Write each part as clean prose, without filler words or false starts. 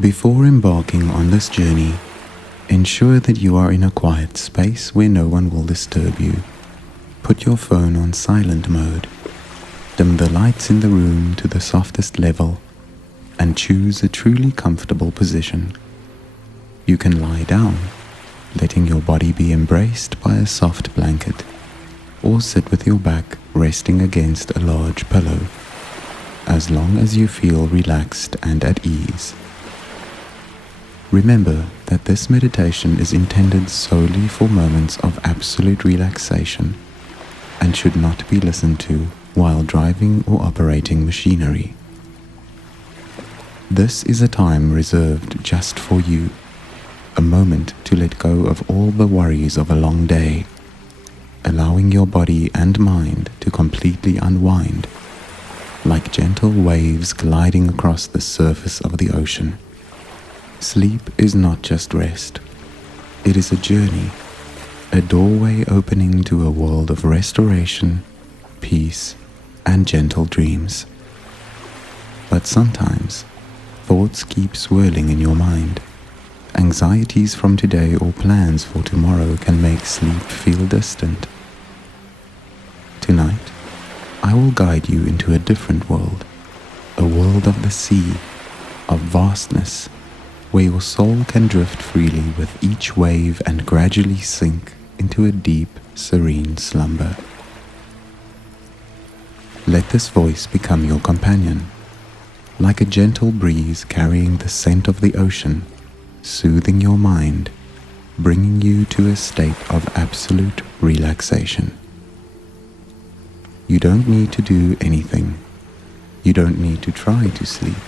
Before embarking on this journey, ensure that you are in a quiet space where no one will disturb you. Put your phone on silent mode, dim the lights in the room to the softest level, and choose a truly comfortable position. You can lie down, letting your body be embraced by a soft blanket, or sit with your back resting against a large pillow, as long as you feel relaxed and at ease. Remember that this meditation is intended solely for moments of absolute relaxation and should not be listened to while driving or operating machinery. This is a time reserved just for you, a moment to let go of all the worries of a long day, allowing your body and mind to completely unwind, like gentle waves gliding across the surface of the ocean. Sleep is not just rest. It is a journey, a doorway opening to a world of restoration, peace, and gentle dreams. But sometimes, thoughts keep swirling in your mind. Anxieties from today or plans for tomorrow can make sleep feel distant. Tonight, I will guide you into a different world, a world of the sea, of vastness, where your soul can drift freely with each wave and gradually sink into a deep, serene slumber. Let this voice become your companion, like a gentle breeze carrying the scent of the ocean, soothing your mind, bringing you to a state of absolute relaxation. You don't need to do anything. You don't need to try to sleep.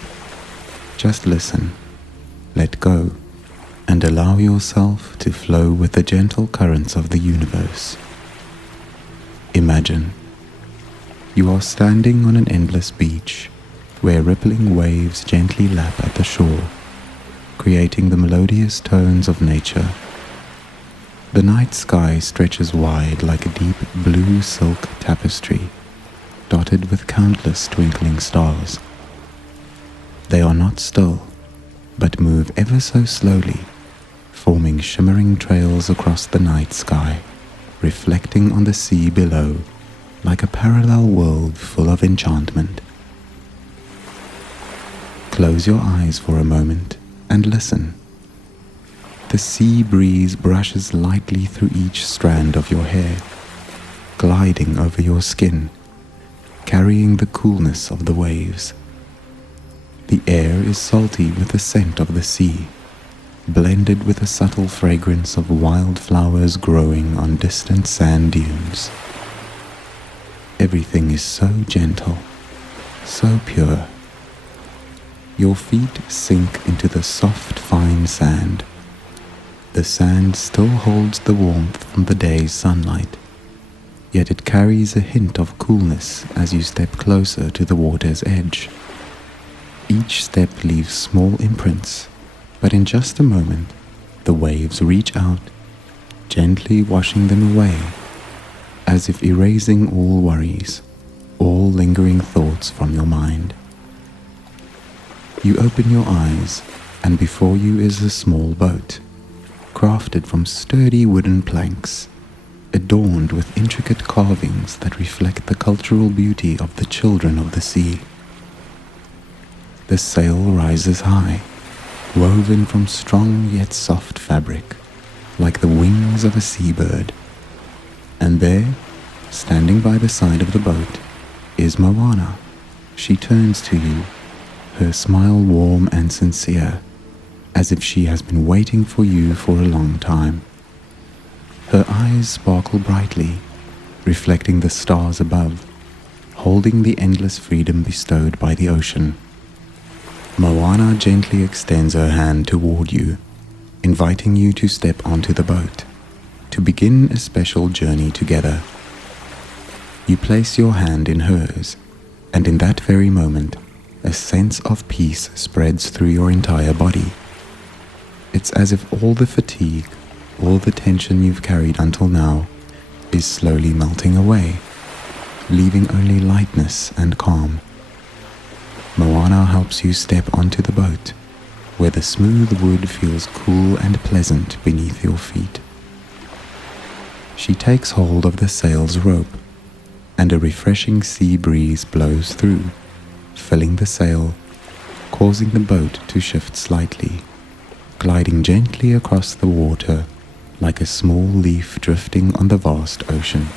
Just listen. Let go, and allow yourself to flow with the gentle currents of the universe. Imagine you are standing on an endless beach where rippling waves gently lap at the shore, creating the melodious tones of nature. The night sky stretches wide like a deep blue silk tapestry, dotted with countless twinkling stars. They are not still, but move ever so slowly, forming shimmering trails across the night sky, reflecting on the sea below like a parallel world full of enchantment. Close your eyes for a moment and listen. The sea breeze brushes lightly through each strand of your hair, gliding over your skin, carrying the coolness of the waves. The air is salty with the scent of the sea, blended with a subtle fragrance of wildflowers growing on distant sand dunes. Everything is so gentle, so pure. Your feet sink into the soft, fine sand. The sand still holds the warmth from the day's sunlight, yet it carries a hint of coolness as you step closer to the water's edge. Each step leaves small imprints, but in just a moment, the waves reach out, gently washing them away, as if erasing all worries, all lingering thoughts from your mind. You open your eyes, and before you is a small boat, crafted from sturdy wooden planks, adorned with intricate carvings that reflect the cultural beauty of the children of the sea. The sail rises high, woven from strong yet soft fabric, like the wings of a seabird. And there, standing by the side of the boat, is Moana. She turns to you, her smile warm and sincere, as if she has been waiting for you for a long time. Her eyes sparkle brightly, reflecting the stars above, holding the endless freedom bestowed by the ocean. Moana gently extends her hand toward you, inviting you to step onto the boat, to begin a special journey together. You place your hand in hers, and in that very moment, a sense of peace spreads through your entire body. It's as if all the fatigue, all the tension you've carried until now, is slowly melting away, leaving only lightness and calm. Moana helps you step onto the boat, where the smooth wood feels cool and pleasant beneath your feet. She takes hold of the sail's rope, and a refreshing sea breeze blows through, filling the sail, causing the boat to shift slightly, gliding gently across the water like a small leaf drifting on the vast ocean.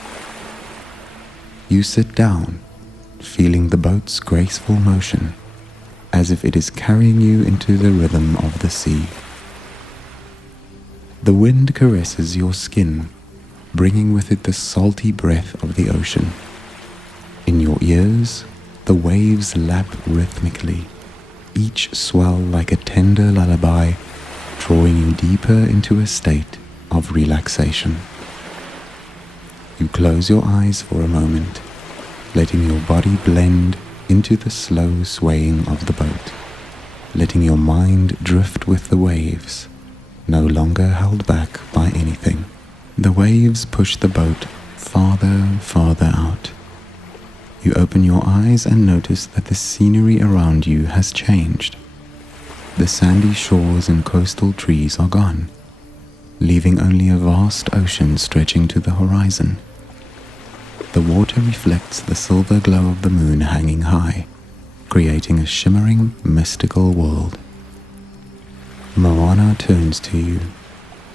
You sit down, feeling the boat's graceful motion, as if it is carrying you into the rhythm of the sea. The wind caresses your skin, bringing with it the salty breath of the ocean. In your ears, the waves lap rhythmically, each swell like a tender lullaby, drawing you deeper into a state of relaxation. You close your eyes for a moment, letting your body blend into the slow swaying of the boat, letting your mind drift with the waves, no longer held back by anything. The waves push the boat farther out. You open your eyes and notice that the scenery around you has changed. The sandy shores and coastal trees are gone, leaving only a vast ocean stretching to the horizon. The water reflects the silver glow of the moon hanging high, creating a shimmering, mystical world. Moana turns to you,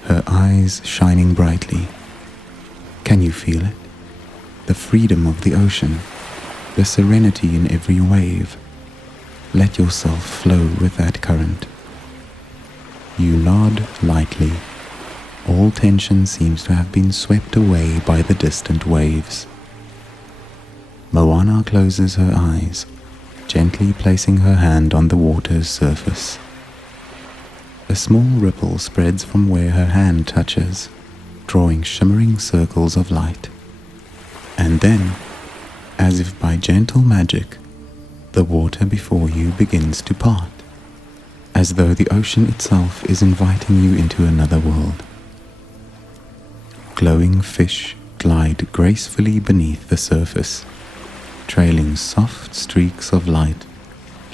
her eyes shining brightly. Can you feel it? The freedom of the ocean, the serenity in every wave. Let yourself flow with that current. You nod lightly. All tension seems to have been swept away by the distant waves. Moana closes her eyes, gently placing her hand on the water's surface. A small ripple spreads from where her hand touches, drawing shimmering circles of light. And then, as if by gentle magic, the water before you begins to part, as though the ocean itself is inviting you into another world. Glowing fish glide gracefully beneath the surface, trailing soft streaks of light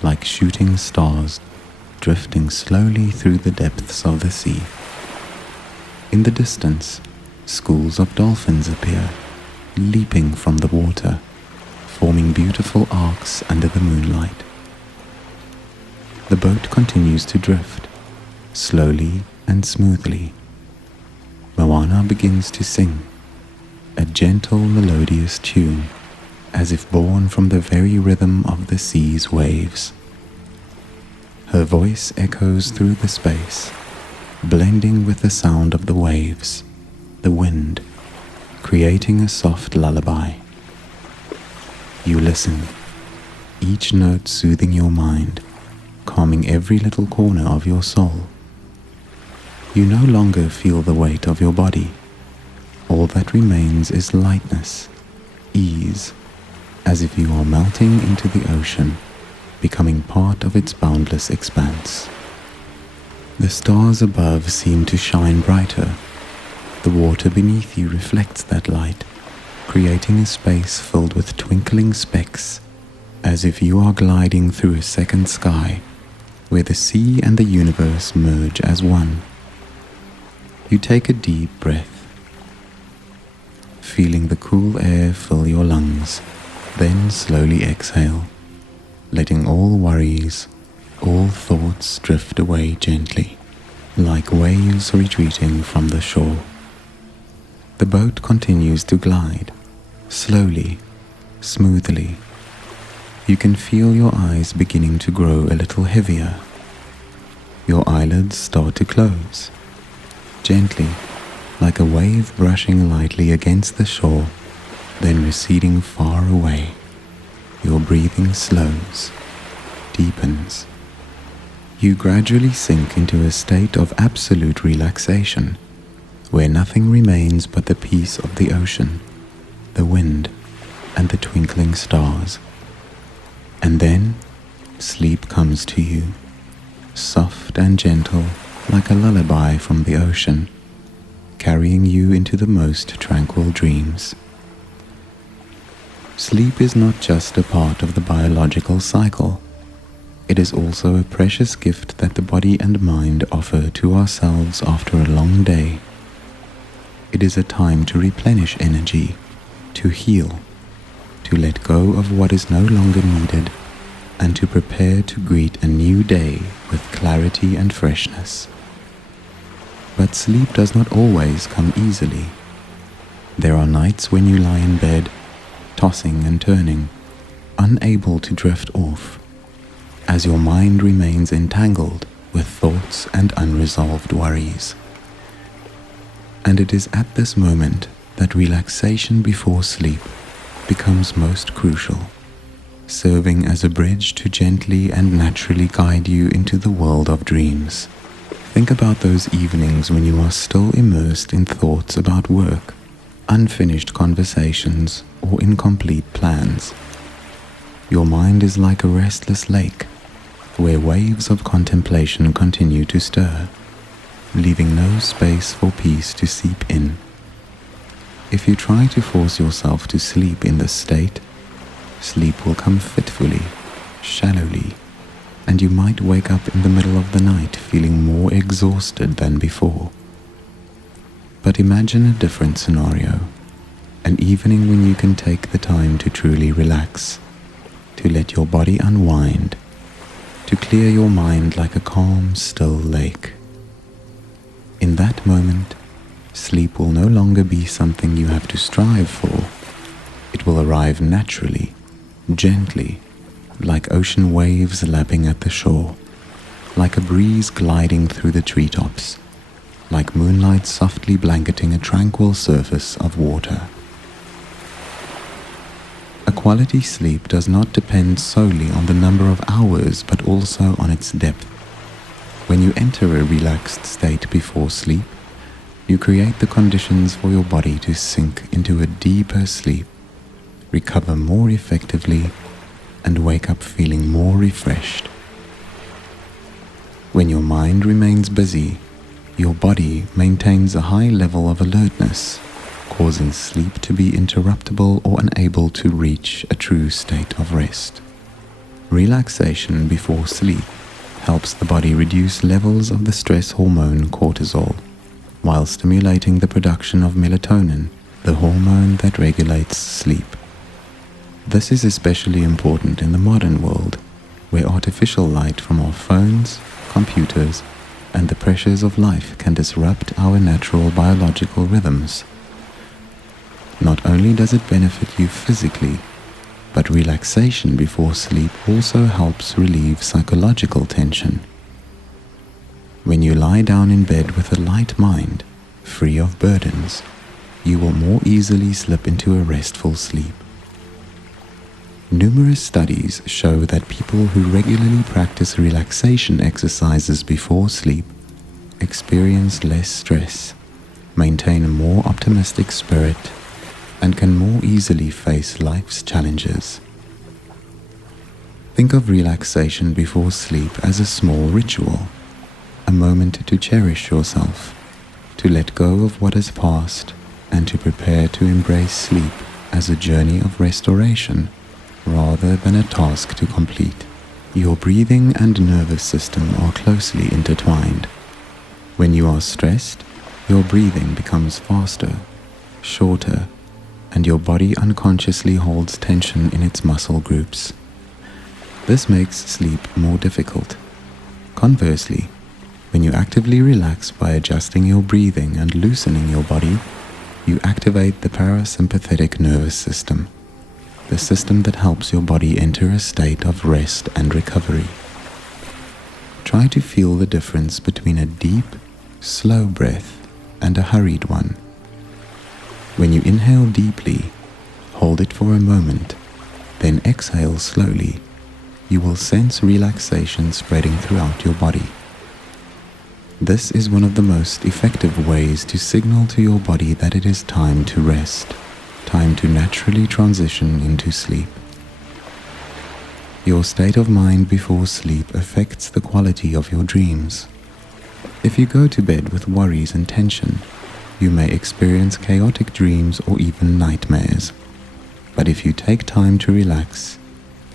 like shooting stars drifting slowly through the depths of the sea. In the distance, schools of dolphins appear, leaping from the water, forming beautiful arcs under the moonlight. The boat continues to drift, slowly and smoothly. Moana begins to sing, a gentle melodious tune, as if born from the very rhythm of the sea's waves. Her voice echoes through the space, blending with the sound of the waves, the wind, creating a soft lullaby. You listen, each note soothing your mind, calming every little corner of your soul. You no longer feel the weight of your body. All that remains is lightness, ease, as if you are melting into the ocean, becoming part of its boundless expanse. The stars above seem to shine brighter. The water beneath you reflects that light, creating a space filled with twinkling specks, as if you are gliding through a second sky, where the sea and the universe merge as one. You take a deep breath, feeling the cool air fill your lungs, then slowly exhale, letting all worries, all thoughts drift away gently, like waves retreating from the shore. The boat continues to glide, slowly, smoothly. You can feel your eyes beginning to grow a little heavier. Your eyelids start to close, gently, like a wave brushing lightly against the shore, then receding far away. Your breathing slows, deepens. You gradually sink into a state of absolute relaxation, where nothing remains but the peace of the ocean, the wind, and the twinkling stars. And then sleep comes to you, soft and gentle like a lullaby from the ocean, carrying you into the most tranquil dreams. Sleep is not just a part of the biological cycle. It is also a precious gift that the body and mind offer to ourselves after a long day. It is a time to replenish energy, to heal, to let go of what is no longer needed, and to prepare to greet a new day with clarity and freshness. But sleep does not always come easily. There are nights when you lie in bed, tossing and turning, unable to drift off, as your mind remains entangled with thoughts and unresolved worries. And it is at this moment that relaxation before sleep becomes most crucial, serving as a bridge to gently and naturally guide you into the world of dreams. Think about those evenings when you are still immersed in thoughts about work, unfinished conversations, or incomplete plans. Your mind is like a restless lake, where waves of contemplation continue to stir, leaving no space for peace to seep in. If you try to force yourself to sleep in this state, sleep will come fitfully, shallowly, and you might wake up in the middle of the night feeling more exhausted than before. But imagine a different scenario, an evening when you can take the time to truly relax, to let your body unwind, to clear your mind like a calm, still lake. In that moment, sleep will no longer be something you have to strive for. It will arrive naturally, gently, like ocean waves lapping at the shore, like a breeze gliding through the treetops, like moonlight softly blanketing a tranquil surface of water. A quality sleep does not depend solely on the number of hours, but also on its depth. When you enter a relaxed state before sleep, you create the conditions for your body to sink into a deeper sleep, recover more effectively, and wake up feeling more refreshed. When your mind remains busy, your body maintains a high level of alertness, causing sleep to be interruptible or unable to reach a true state of rest. Relaxation before sleep helps the body reduce levels of the stress hormone cortisol, while stimulating the production of melatonin, the hormone that regulates sleep. This is especially important in the modern world, where artificial light from our phones, computers, and the pressures of life can disrupt our natural biological rhythms. Not only does it benefit you physically, but relaxation before sleep also helps relieve psychological tension. When you lie down in bed with a light mind, free of burdens, you will more easily slip into a restful sleep. Numerous studies show that people who regularly practice relaxation exercises before sleep experience less stress, maintain a more optimistic spirit, and can more easily face life's challenges. Think of relaxation before sleep as a small ritual, a moment to cherish yourself, to let go of what has passed, and to prepare to embrace sleep as a journey of restoration rather than a task to complete. Your breathing and nervous system are closely intertwined. When you are stressed, your breathing becomes faster, shorter, and your body unconsciously holds tension in its muscle groups. This makes sleep more difficult. Conversely, when you actively relax by adjusting your breathing and loosening your body, you activate the parasympathetic nervous system, the system that helps your body enter a state of rest and recovery. Try to feel the difference between a deep, slow breath and a hurried one. When you inhale deeply, hold it for a moment, then exhale slowly. You will sense relaxation spreading throughout your body. This is one of the most effective ways to signal to your body that it is time to rest, time to naturally transition into sleep. Your state of mind before sleep affects the quality of your dreams. If you go to bed with worries and tension, you may experience chaotic dreams or even nightmares. But if you take time to relax,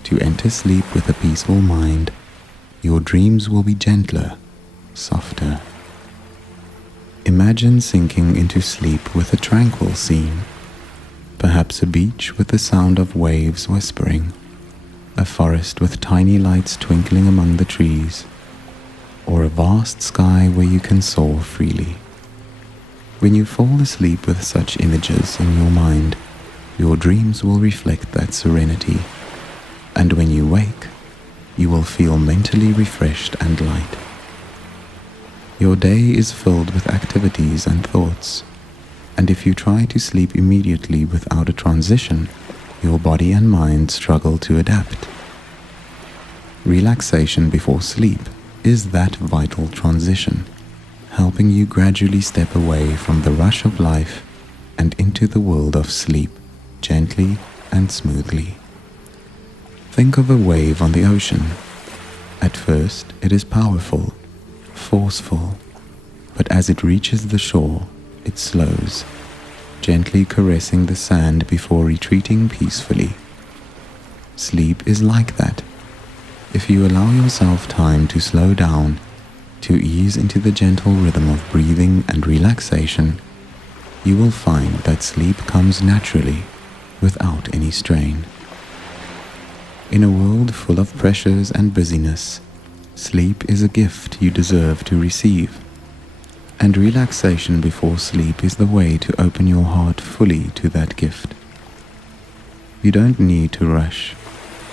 to enter sleep with a peaceful mind, your dreams will be gentler, softer. Imagine sinking into sleep with a tranquil scene, perhaps a beach with the sound of waves whispering, a forest with tiny lights twinkling among the trees, or a vast sky where you can soar freely. When you fall asleep with such images in your mind, your dreams will reflect that serenity, and when you wake, you will feel mentally refreshed and light. Your day is filled with activities and thoughts, and if you try to sleep immediately without a transition, your body and mind struggle to adapt. Relaxation before sleep is that vital transition, helping you gradually step away from the rush of life and into the world of sleep, gently and smoothly. Think of a wave on the ocean. At first, it is powerful, forceful, but as it reaches the shore, it slows, gently caressing the sand before retreating peacefully. Sleep is like that. If you allow yourself time to slow down, to ease into the gentle rhythm of breathing and relaxation, you will find that sleep comes naturally, without any strain. In a world full of pressures and busyness, sleep is a gift you deserve to receive, and relaxation before sleep is the way to open your heart fully to that gift. You don't need to rush.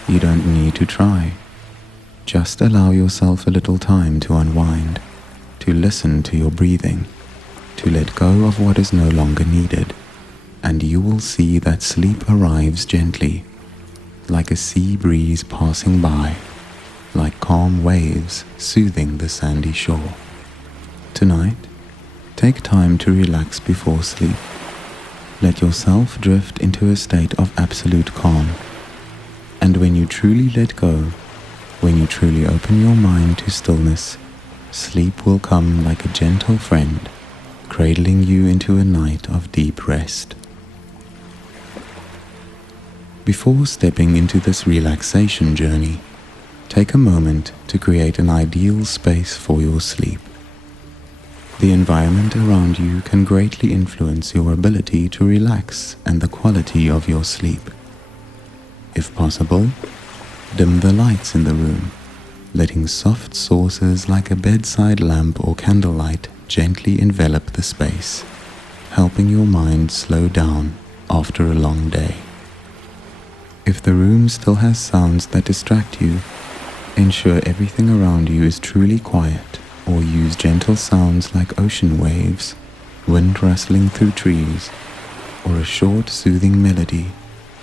You don't need to try. Just allow yourself a little time to unwind, to listen to your breathing, to let go of what is no longer needed, and you will see that sleep arrives gently, like a sea breeze passing by, like calm waves soothing the sandy shore. Tonight, take time to relax before sleep. Let yourself drift into a state of absolute calm, and when you truly let go, when you truly open your mind to stillness, sleep will come like a gentle friend, cradling you into a night of deep rest. Before stepping into this relaxation journey, take a moment to create an ideal space for your sleep. The environment around you can greatly influence your ability to relax and the quality of your sleep. If possible, dim the lights in the room, letting soft sources like a bedside lamp or candlelight gently envelop the space, helping your mind slow down after a long day. If the room still has sounds that distract you, ensure everything around you is truly quiet, or use gentle sounds like ocean waves, wind rustling through trees, or a short soothing melody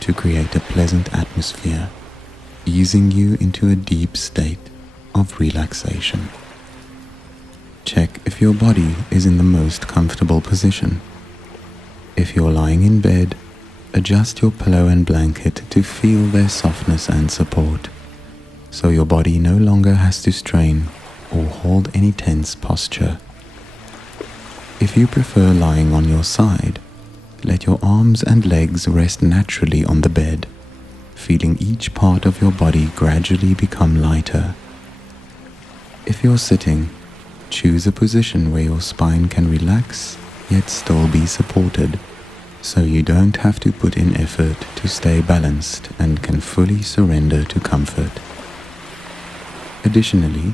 to create a pleasant atmosphere, easing you into a deep state of relaxation. Check if your body is in the most comfortable position. If you're lying in bed, adjust your pillow and blanket to feel their softness and support, so your body no longer has to strain or hold any tense posture. If you prefer lying on your side, let your arms and legs rest naturally on the bed, feeling each part of your body gradually become lighter. If you're sitting, choose a position where your spine can relax yet still be supported, so you don't have to put in effort to stay balanced and can fully surrender to comfort. Additionally,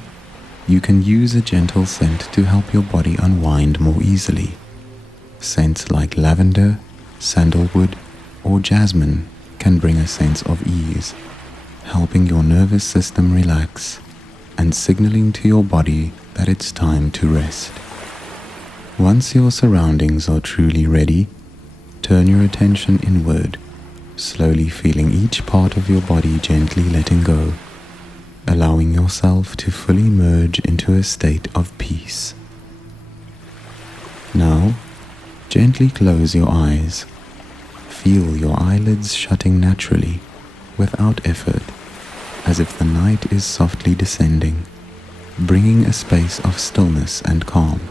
you can use a gentle scent to help your body unwind more easily. Scents like lavender, sandalwood, or jasmine can bring a sense of ease, helping your nervous system relax and signaling to your body that it's time to rest. Once your surroundings are truly ready, turn your attention inward, slowly feeling each part of your body gently letting go, allowing yourself to fully merge into a state of peace. Now, gently close your eyes. Feel your eyelids shutting naturally, without effort, as if the night is softly descending, bringing a space of stillness and calm.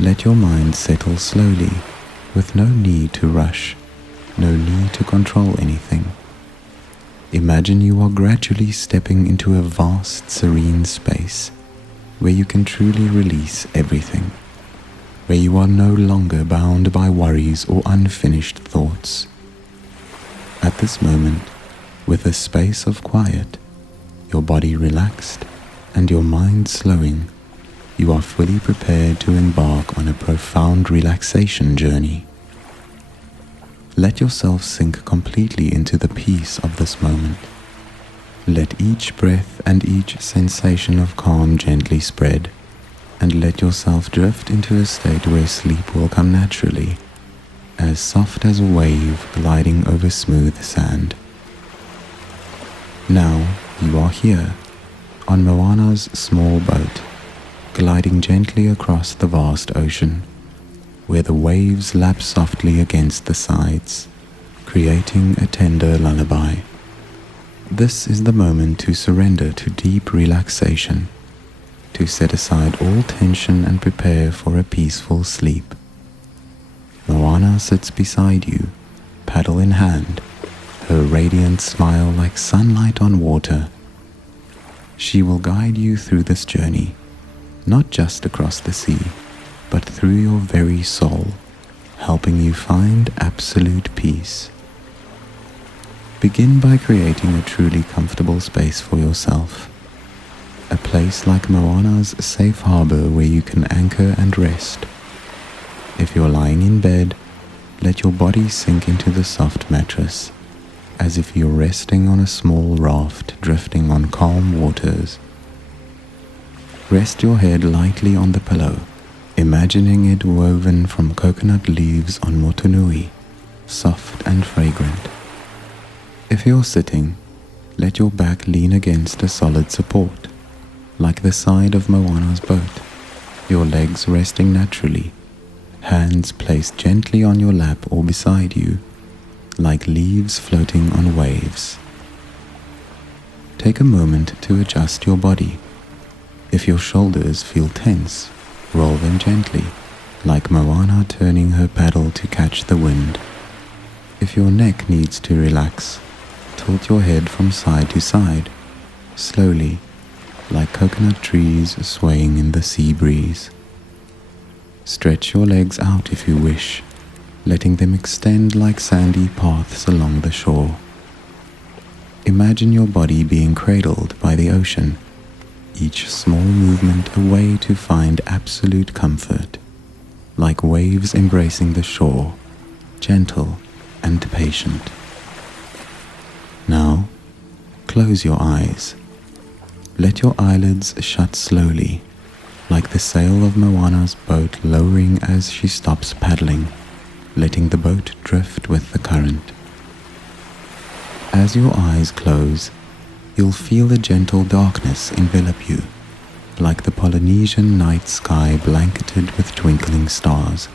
Let your mind settle slowly, with no need to rush, no need to control anything. Imagine you are gradually stepping into a vast, serene space where you can truly release everything, where you are no longer bound by worries or unfinished thoughts. At this moment, with a space of quiet, your body relaxed and your mind slowing, you are fully prepared to embark on a profound relaxation journey. Let yourself sink completely into the peace of this moment. Let each breath and each sensation of calm gently spread, and let yourself drift into a state where sleep will come naturally, as soft as a wave gliding over smooth sand. Now you are here, on Moana's small boat, gliding gently across the vast ocean, where the waves lap softly against the sides, creating a tender lullaby. This is the moment to surrender to deep relaxation, to set aside all tension and prepare for a peaceful sleep. Moana sits beside you, paddle in hand, her radiant smile like sunlight on water. She will guide you through this journey, not just across the sea, but through your very soul, helping you find absolute peace. Begin by creating a truly comfortable space for yourself, a place like Moana's safe harbor where you can anchor and rest. If you're lying in bed, let your body sink into the soft mattress, as if you're resting on a small raft drifting on calm waters. Rest your head lightly on the pillow, imagining it woven from coconut leaves on motunui, soft and fragrant. If you're sitting, let your back lean against a solid support, like the side of Moana's boat, your legs resting naturally, hands placed gently on your lap or beside you, like leaves floating on waves. Take a moment to adjust your body. If your shoulders feel tense, roll them gently, like Moana turning her paddle to catch the wind. If your neck needs to relax, tilt your head from side to side, slowly, like coconut trees swaying in the sea breeze. Stretch your legs out if you wish, letting them extend like sandy paths along the shore. Imagine your body being cradled by the ocean, each small movement a way to find absolute comfort, like waves embracing the shore, gentle and patient. Now, close your eyes. Let your eyelids shut slowly, like the sail of Moana's boat lowering as she stops paddling, letting the boat drift with the current. As your eyes close, you'll feel a gentle darkness envelop you, like the Polynesian night sky blanketed with twinkling stars.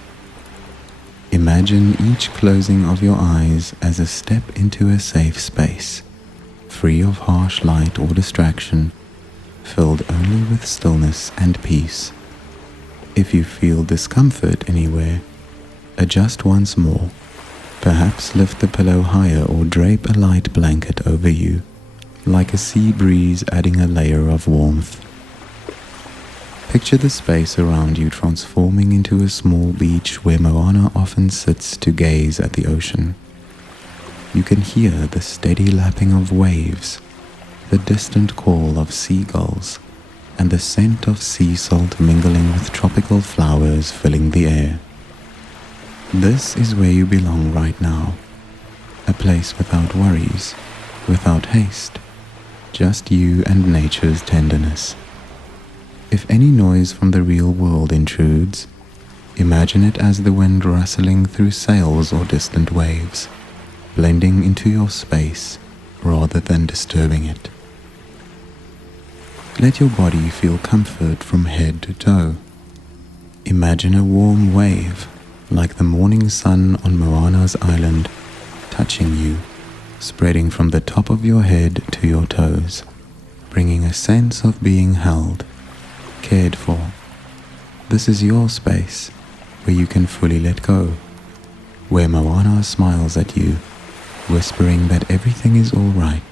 Imagine each closing of your eyes as a step into a safe space, free of harsh light or distraction, filled only with stillness and peace. If you feel discomfort anywhere, adjust once more. Perhaps lift the pillow higher or drape a light blanket over you, like a sea breeze adding a layer of warmth. Picture the space around you transforming into a small beach where Moana often sits to gaze at the ocean. You can hear the steady lapping of waves, the distant call of seagulls, and the scent of sea salt mingling with tropical flowers filling the air. This is where you belong right now, a place without worries, without haste, just you and nature's tenderness. If any noise from the real world intrudes, imagine it as the wind rustling through sails or distant waves, blending into your space rather than disturbing it. Let your body feel comfort from head to toe. Imagine a warm wave, like the morning sun on Moana's island, touching you, spreading from the top of your head to your toes, bringing a sense of being held, cared for. This is your space, where you can fully let go, where Moana smiles at you, whispering that everything is all right,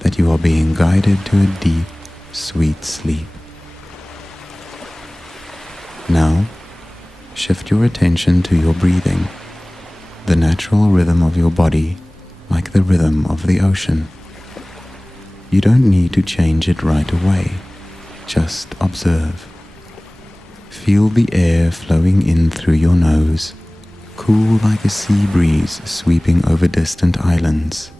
that you are being guided to a deep, sweet sleep. Now, shift your attention to your breathing, the natural rhythm of your body, like the rhythm of the ocean. You don't need to change it right away, just observe. Feel the air flowing in through your nose, cool like a sea breeze sweeping over distant islands.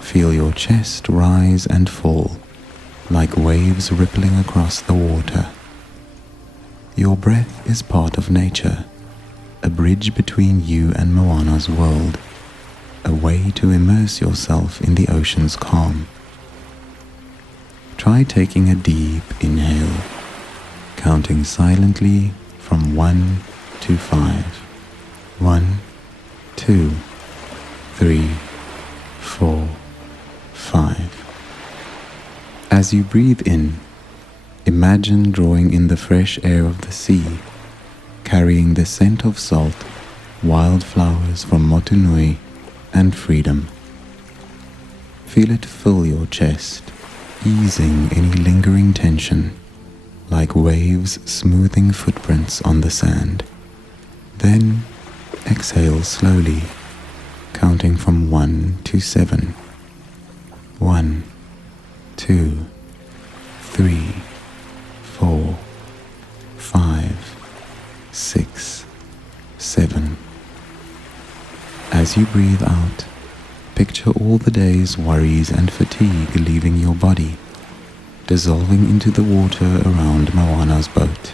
Feel your chest rise and fall, like waves rippling across the water. Your breath is part of nature, a bridge between you and Moana's world, a way to immerse yourself in the ocean's calm. Try taking a deep inhale, counting silently from 1 to 5. 1, 2, 3, 4, 5. As you breathe in, imagine drawing in the fresh air of the sea, carrying the scent of salt, wildflowers from Motunui, and freedom. Feel it fill your chest, easing any lingering tension, like waves smoothing footprints on the sand. Then exhale slowly, counting from 1 to 7. 1, 2, 3, 4, 5, 6, 7. As you breathe out, picture all the day's worries and fatigue leaving your body, dissolving into the water around Moana's boat,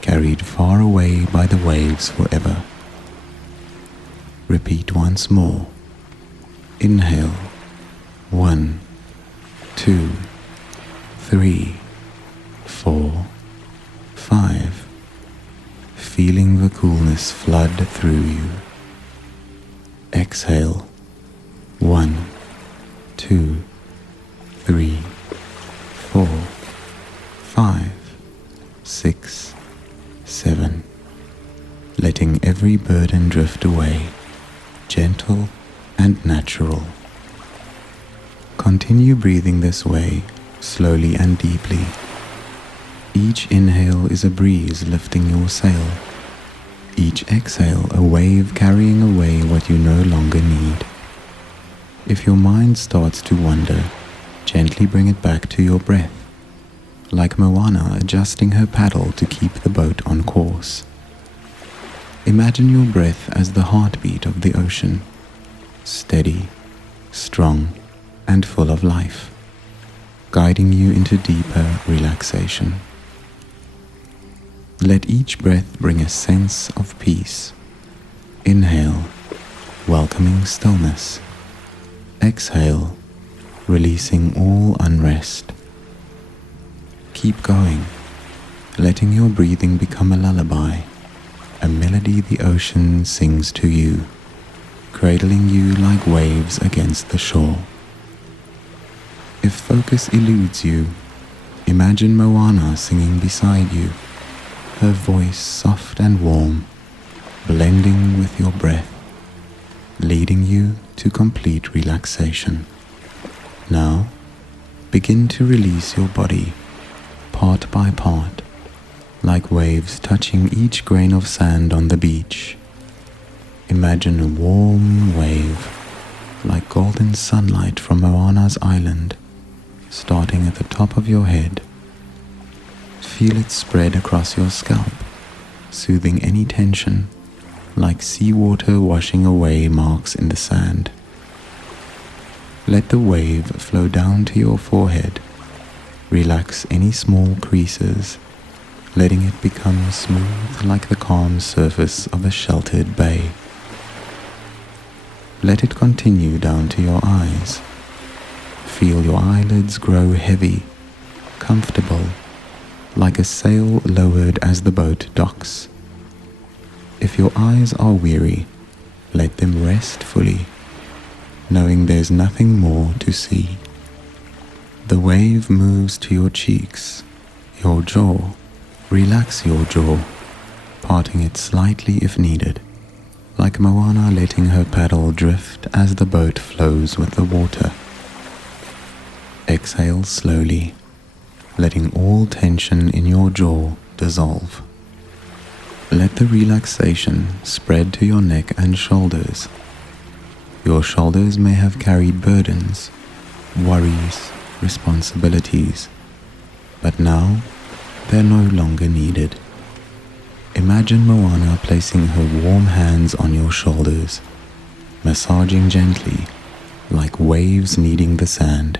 carried far away by the waves forever. Repeat once more. Inhale. 1, 2, 3, 4, 5. Feeling the coolness flood through you. Exhale. 1, 2, 3, 4, 5, 6, 7. Letting every burden drift away, gentle and natural. Continue breathing this way, slowly and deeply. Each inhale is a breeze lifting your sail. Each exhale a wave carrying away what you no longer need. If your mind starts to wander, gently bring it back to your breath, like Moana adjusting her paddle to keep the boat on course. Imagine your breath as the heartbeat of the ocean, steady, strong, and full of life, guiding you into deeper relaxation. Let each breath bring a sense of peace. Inhale, welcoming stillness. Exhale, releasing all unrest. Keep going, letting your breathing become a lullaby, a melody the ocean sings to you, cradling you like waves against the shore. If focus eludes you, imagine Moana singing beside you, her voice soft and warm, blending with your breath, leading you to complete relaxation. Now, begin to release your body, part by part, like waves touching each grain of sand on the beach. Imagine a warm wave, like golden sunlight from Moana's island, starting at the top of your head. Feel it spread across your scalp, soothing any tension, like seawater washing away marks in the sand. Let the wave flow down to your forehead. Relax any small creases, letting it become smooth like the calm surface of a sheltered bay. Let it continue down to your eyes. Feel your eyelids grow heavy, comfortable, like a sail lowered as the boat docks. If your eyes are weary, let them rest fully, knowing there's nothing more to see. The wave moves to your cheeks, your jaw. Relax your jaw, parting it slightly if needed, like Moana letting her paddle drift as the boat flows with the water. Exhale slowly, letting all tension in your jaw dissolve. Let the relaxation spread to your neck and shoulders. Your shoulders may have carried burdens, worries, responsibilities, but now they're no longer needed. Imagine Moana placing her warm hands on your shoulders, massaging gently like waves kneading the sand.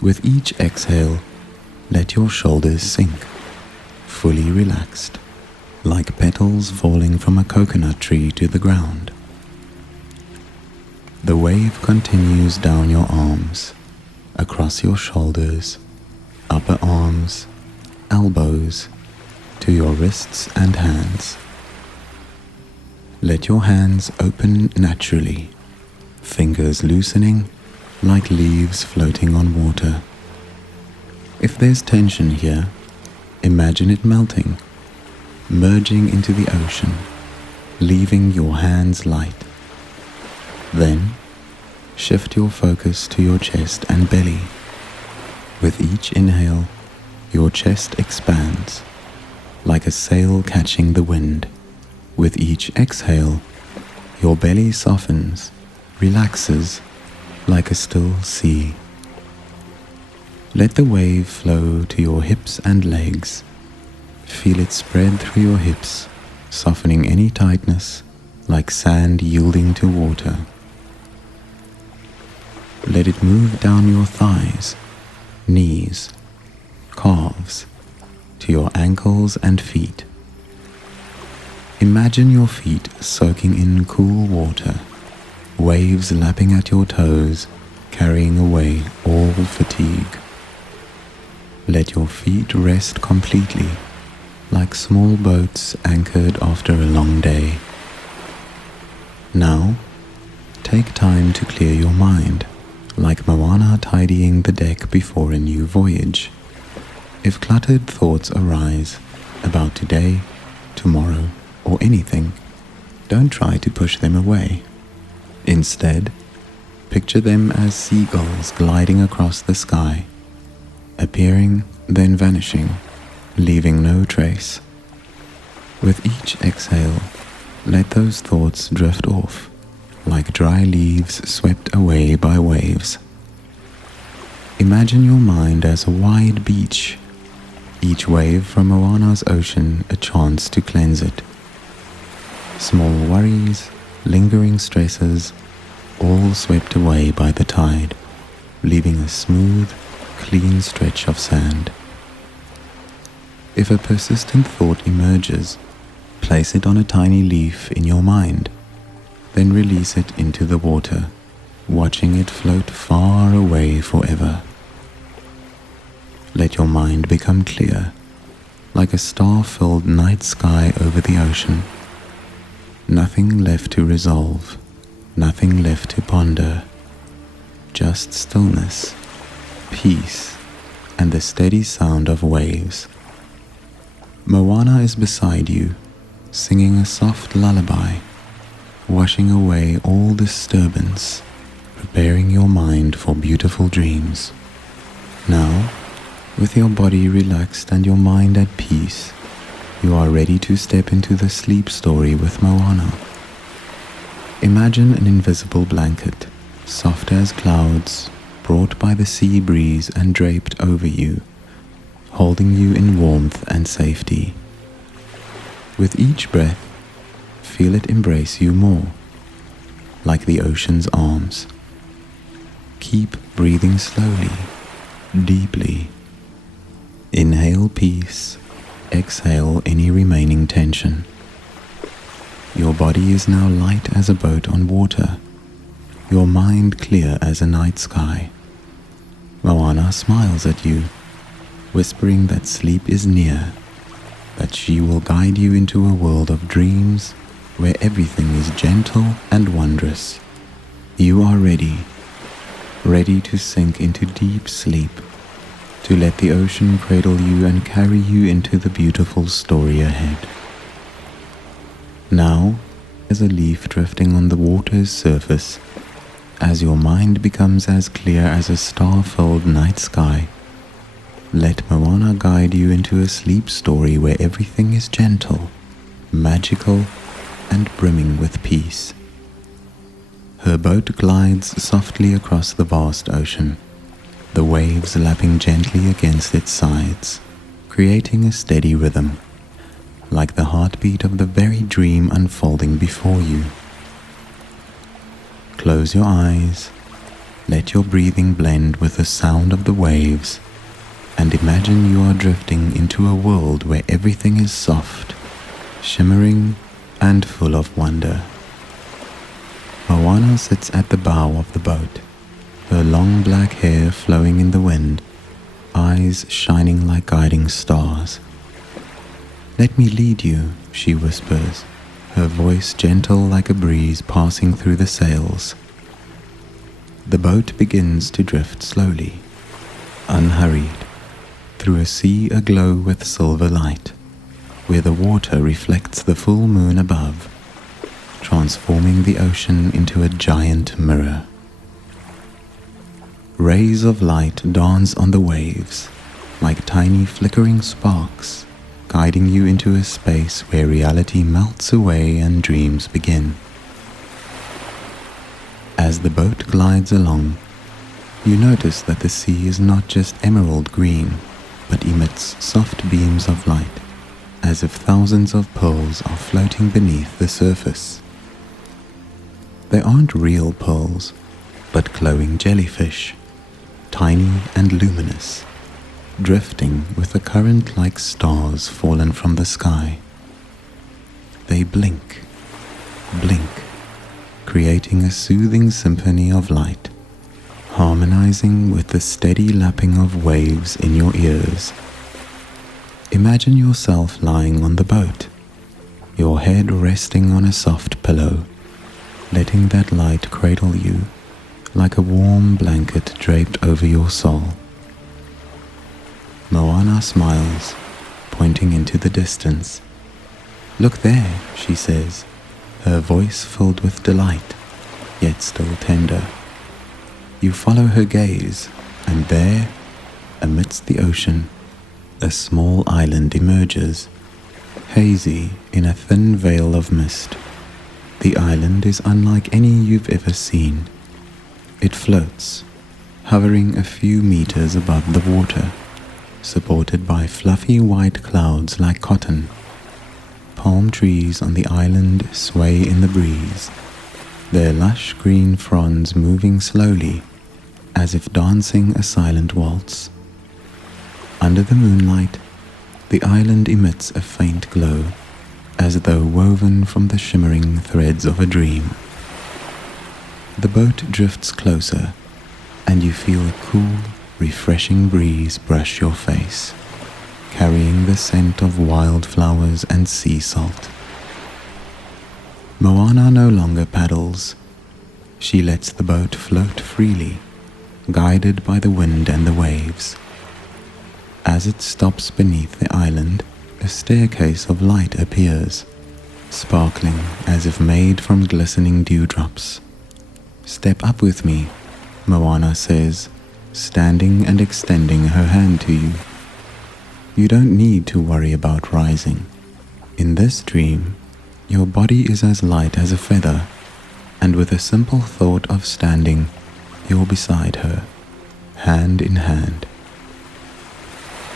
With each exhale, let your shoulders sink, fully relaxed, like petals falling from a coconut tree to the ground. The wave continues down your arms, across your shoulders, upper arms, elbows, to your wrists and hands. Let your hands open naturally, fingers loosening like leaves floating on water. If there's tension here, imagine it melting, merging into the ocean, leaving your hands light. Then, shift your focus to your chest and belly. With each inhale, your chest expands, like a sail catching the wind. With each exhale, your belly softens, relaxes, like a still sea. Let the wave flow to your hips and legs. Feel it spread through your hips, softening any tightness, like sand yielding to water. Let it move down your thighs, knees, calves, to your ankles and feet. Imagine your feet soaking in cool water, waves lapping at your toes, carrying away all fatigue. Let your feet rest completely, like small boats anchored after a long day. Now, take time to clear your mind, like Moana tidying the deck before a new voyage. If cluttered thoughts arise about today, tomorrow, or anything, don't try to push them away. Instead, picture them as seagulls gliding across the sky, appearing, then vanishing, leaving no trace. With each exhale, let those thoughts drift off, like dry leaves swept away by waves. Imagine your mind as a wide beach, each wave from Moana's ocean a chance to cleanse it. Small worries, lingering stresses, all swept away by the tide, leaving a smooth, clean stretch of sand. If a persistent thought emerges, place it on a tiny leaf in your mind, then release it into the water, watching it float far away forever. Let your mind become clear, like a star-filled night sky over the ocean. Nothing left to resolve, nothing left to ponder, just stillness, peace, and the steady sound of waves. Moana is beside you, singing a soft lullaby, washing away all disturbance, preparing your mind for beautiful dreams. Now, with your body relaxed and your mind at peace, you are ready to step into the sleep story with Moana. Imagine an invisible blanket, soft as clouds, brought by the sea breeze and draped over you, holding you in warmth and safety. With each breath, feel it embrace you more, like the ocean's arms. Keep breathing slowly, deeply. Inhale peace, exhale any remaining tension. Your body is now light as a boat on water, your mind clear as a night sky. Moana smiles at you, whispering that sleep is near, that she will guide you into a world of dreams where everything is gentle and wondrous. You are ready, ready to sink into deep sleep, to let the ocean cradle you and carry you into the beautiful story ahead. Now, as a leaf drifting on the water's surface, As your mind becomes as clear as a star-filled night sky, let Moana guide you into a sleep story where everything is gentle, magical, and brimming with peace. Her boat glides softly across the vast ocean, the waves lapping gently against its sides, creating a steady rhythm, like the heartbeat of the very dream unfolding before you. Close your eyes, let your breathing blend with the sound of the waves, and imagine you are drifting into a world where everything is soft, shimmering, and full of wonder. Moana sits at the bow of the boat, her long black hair flowing in the wind, eyes shining like guiding stars. "Let me lead you," she whispers, her voice gentle like a breeze passing through the sails. The boat begins to drift slowly, unhurried, through a sea aglow with silver light, where the water reflects the full moon above, transforming the ocean into a giant mirror. Rays of light dance on the waves, like tiny flickering sparks, guiding you into a space where reality melts away and dreams begin. As the boat glides along, you notice that the sea is not just emerald green, but emits soft beams of light, as if thousands of pearls are floating beneath the surface. They aren't real pearls, but glowing jellyfish, tiny and luminous, drifting with the current like stars fallen from the sky. They blink, blink, creating a soothing symphony of light, harmonizing with the steady lapping of waves in your ears. Imagine yourself lying on the boat, your head resting on a soft pillow, letting that light cradle you like a warm blanket draped over your soul. Moana smiles, pointing into the distance. "Look there," she says, her voice filled with delight, yet still tender. You follow her gaze, and there, amidst the ocean, a small island emerges, hazy in a thin veil of mist. The island is unlike any you've ever seen. It floats, hovering a few meters above the water, supported by fluffy white clouds like cotton. Palm trees on the island sway in the breeze, their lush green fronds moving slowly, as if dancing a silent waltz. Under the moonlight, the island emits a faint glow, as though woven from the shimmering threads of a dream. The boat drifts closer, and you feel a cool, refreshing breeze brush your face, carrying the scent of wildflowers and sea salt. Moana no longer paddles. She lets the boat float freely, guided by the wind and the waves. As it stops beneath the island, a staircase of light appears, sparkling as if made from glistening dewdrops. "Step up with me," Moana says, standing and extending her hand to you. You don't need to worry about rising. In this dream, your body is as light as a feather, and with a simple thought of standing, you're beside her, hand in hand.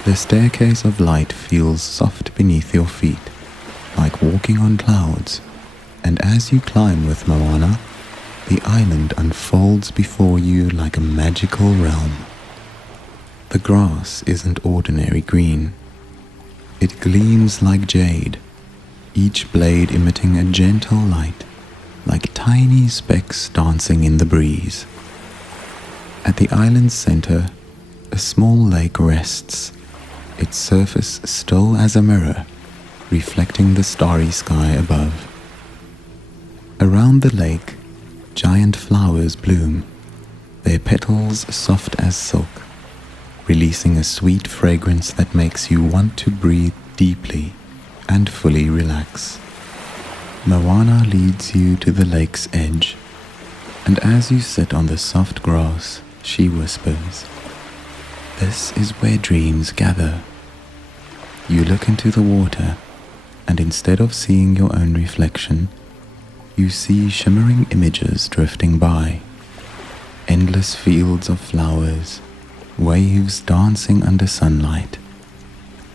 The staircase of light feels soft beneath your feet, like walking on clouds, and as you climb with Moana, the island unfolds before you like a magical realm. The grass isn't ordinary green. It gleams like jade, each blade emitting a gentle light, like tiny specks dancing in the breeze. At the island's center, a small lake rests, its surface still as a mirror, reflecting the starry sky above. Around the lake, giant flowers bloom, their petals soft as silk, releasing a sweet fragrance that makes you want to breathe deeply and fully relax. Moana leads you to the lake's edge, And as you sit on the soft grass, she whispers, "This is where dreams gather." You look into the water, and instead of seeing your own reflection, you see shimmering images drifting by. Endless fields of flowers, waves dancing under sunlight,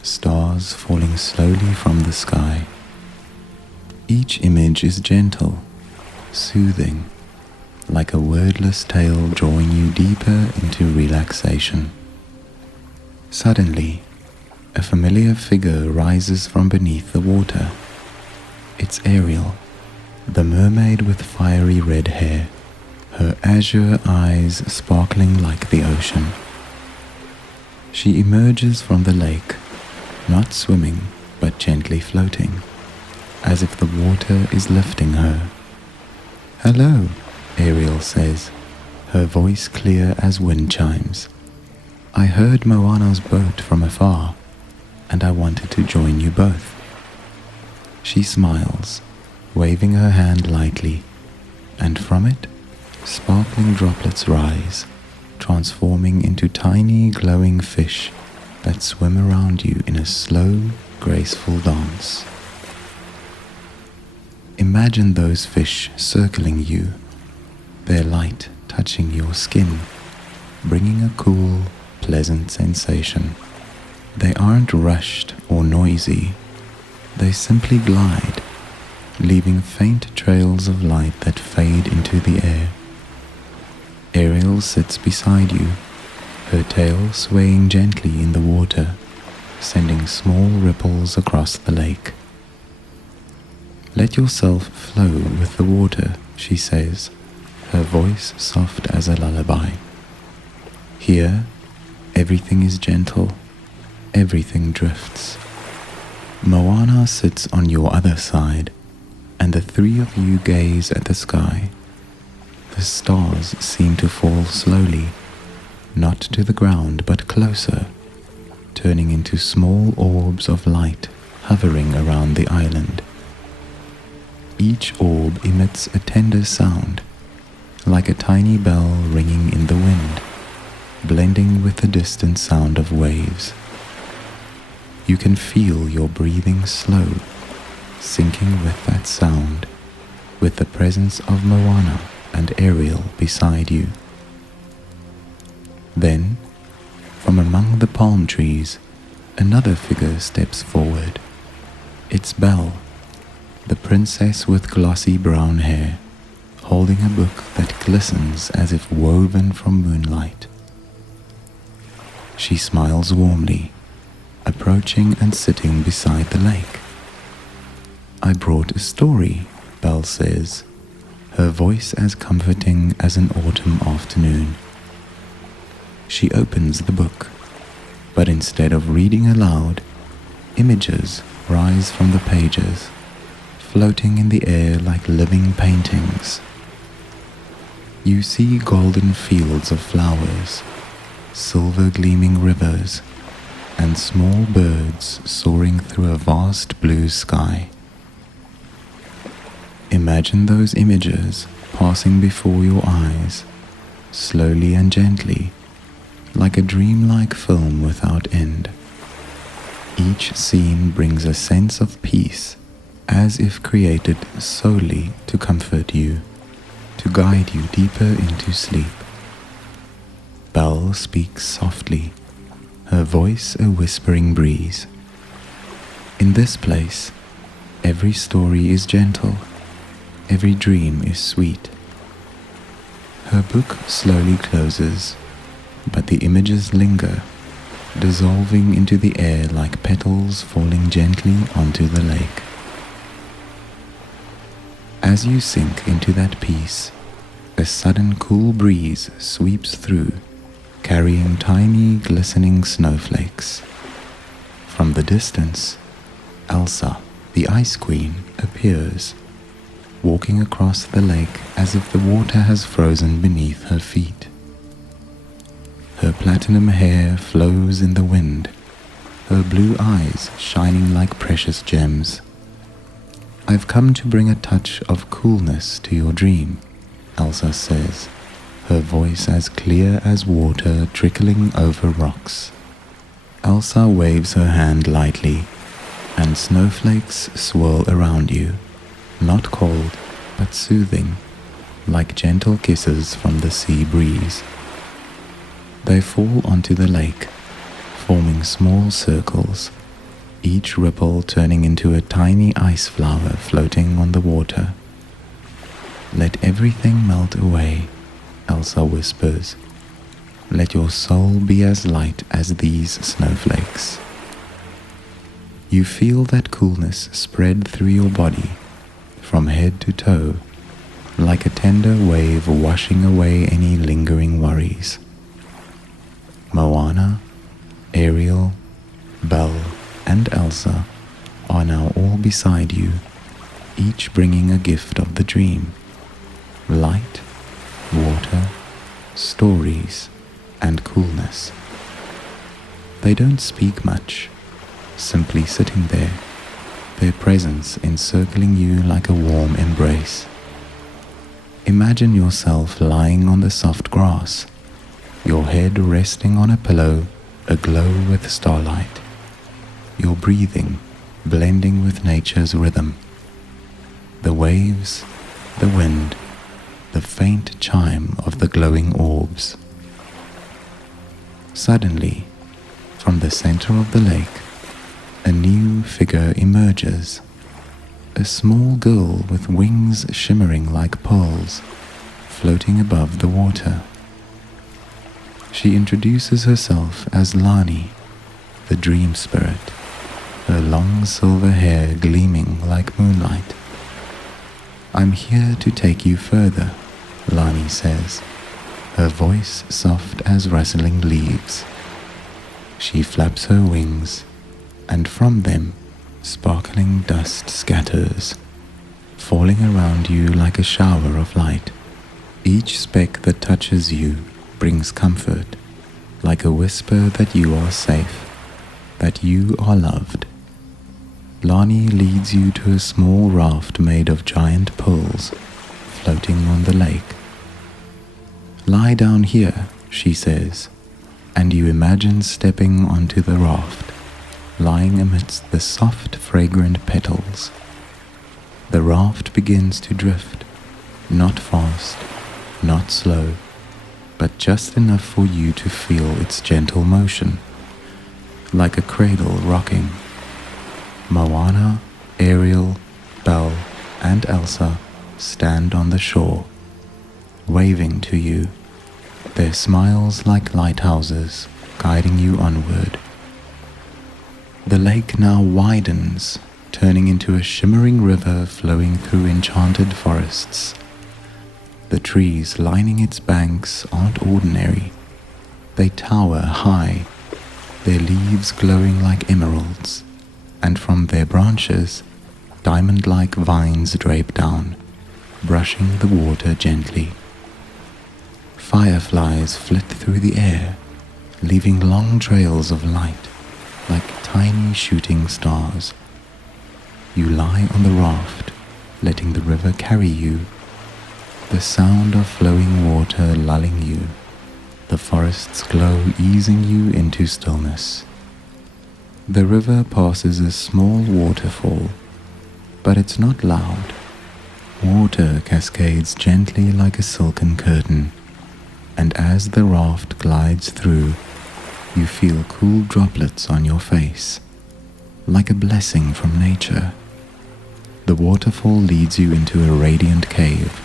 stars falling slowly from the sky. Each image is gentle, soothing, like a wordless tale drawing you deeper into relaxation. Suddenly, a familiar figure rises from beneath the water. It's Ariel, the mermaid with fiery red hair, her azure eyes sparkling like the ocean. She emerges from the lake, not swimming, but gently floating, as if the water is lifting her. "Hello," Ariel says, her voice clear as wind chimes. "I heard Moana's boat from afar, and I wanted to join you both." She smiles, waving her hand lightly, and from it, sparkling droplets rise, transforming into tiny glowing fish that swim around you in a slow, graceful dance. Imagine those fish circling you, their light touching your skin, bringing a cool, pleasant sensation. They aren't rushed or noisy, they simply glide, leaving faint trails of light that fade into the air. Ariel sits beside you, her tail swaying gently in the water, sending small ripples across the lake. "Let yourself flow with the water," she says, her voice soft as a lullaby. "Here, everything is gentle, everything drifts." Moana sits on your other side, and the three of you gaze at the sky. The stars seem to fall slowly, not to the ground but closer, turning into small orbs of light hovering around the island. Each orb emits a tender sound, like a tiny bell ringing in the wind, blending with the distant sound of waves. You can feel your breathing slow, syncing with that sound, with the presence of Moana and Ariel beside you. Then, from among the palm trees, another figure steps forward. It's Belle, the princess with glossy brown hair, holding a book that glistens as if woven from moonlight. She smiles warmly, approaching and sitting beside the lake. "I brought a story," Belle says, her voice as comforting as an autumn afternoon. She opens the book, but instead of reading aloud, images rise from the pages, floating in the air like living paintings. You see golden fields of flowers, silver gleaming rivers, and small birds soaring through a vast blue sky. Imagine those images passing before your eyes, slowly and gently, like a dreamlike film without end. Each scene brings a sense of peace, as if created solely to comfort you, to guide you deeper into sleep. Belle speaks softly, her voice a whispering breeze. In this place, every story is gentle, every dream is sweet. Her book slowly closes, but the images linger, dissolving into the air like petals falling gently onto the lake. As you sink into that peace, a sudden cool breeze sweeps through, carrying tiny glistening snowflakes. From the distance, Elsa, the Ice Queen, appears, walking across the lake as if the water has frozen beneath her feet. Her platinum hair flows in the wind, her blue eyes shining like precious gems. "I've come to bring a touch of coolness to your dream," Elsa says, her voice as clear as water trickling over rocks. Elsa waves her hand lightly, and snowflakes swirl around you, not cold, but soothing, like gentle kisses from the sea breeze. They fall onto the lake, forming small circles, each ripple turning into a tiny ice flower floating on the water. Let everything melt away, Elsa whispers. Let your soul be as light as these snowflakes. You feel that coolness spread through your body, from head to toe, like a tender wave washing away any lingering worries. Moana, Ariel, Belle, and Elsa are now all beside you, each bringing a gift of the dream. Light, water, stories, and coolness. They don't speak much, simply sitting there, their presence encircling you like a warm embrace. Imagine yourself lying on the soft grass, your head resting on a pillow aglow with starlight, your breathing blending with nature's rhythm. The waves, the wind, the faint chime of the glowing orbs. Suddenly, from the center of the lake, a new figure emerges, a small girl with wings shimmering like pearls, floating above the water. She introduces herself as Lani, the dream spirit, her long silver hair gleaming like moonlight. I'm here to take you further, Lani says, her voice soft as rustling leaves. She flaps her wings, and from them sparkling dust scatters, falling around you like a shower of light. Each speck that touches you brings comfort, like a whisper that you are safe, that you are loved. Lani leads you to a small raft made of giant pearls, floating on the lake. Lie down here, she says, and you imagine stepping onto the raft, lying amidst the soft, fragrant petals. The raft begins to drift, not fast, not slow, but just enough for you to feel its gentle motion, like a cradle rocking. Moana, Ariel, Belle, and Elsa stand on the shore, waving to you, their smiles like lighthouses guiding you onward. The lake now widens, turning into a shimmering river flowing through enchanted forests. The trees lining its banks aren't ordinary. They tower high, their leaves glowing like emeralds, and from their branches, diamond-like vines drape down, brushing the water gently. Fireflies flit through the air, leaving long trails of light, like tiny shooting stars. You lie on the raft, letting the river carry you, the sound of flowing water lulling you, the forest's glow easing you into stillness. The river passes a small waterfall, but it's not loud. Water cascades gently like a silken curtain, and as the raft glides through, you feel cool droplets on your face, like a blessing from nature. The waterfall leads you into a radiant cave,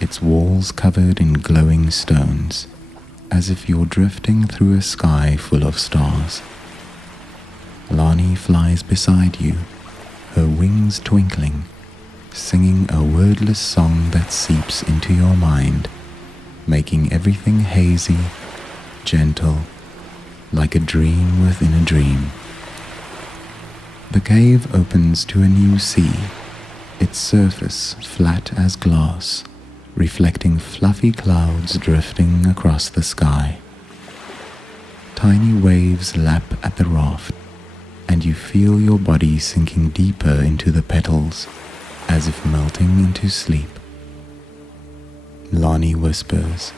its walls covered in glowing stones, as if you're drifting through a sky full of stars. Lani flies beside you, her wings twinkling, singing a wordless song that seeps into your mind, making everything hazy, gentle, like a dream within a dream. The cave opens to a new sea, its surface flat as glass, reflecting fluffy clouds drifting across the sky. Tiny waves lap at the raft, and you feel your body sinking deeper into the petals, as if melting into sleep. Lani whispers,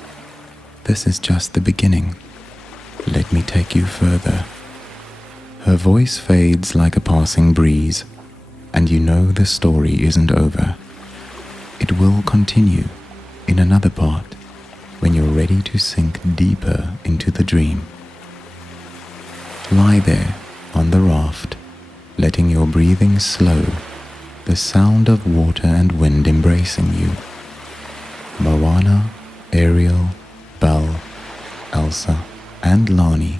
"This is just the beginning. Let me take you further." Her voice fades like a passing breeze, and you know the story isn't over. It will continue in another part when you're ready to sink deeper into the dream. Lie there on the raft, letting your breathing slow, the sound of water and wind embracing you. Moana, Ariel, Belle, Elsa, and Lani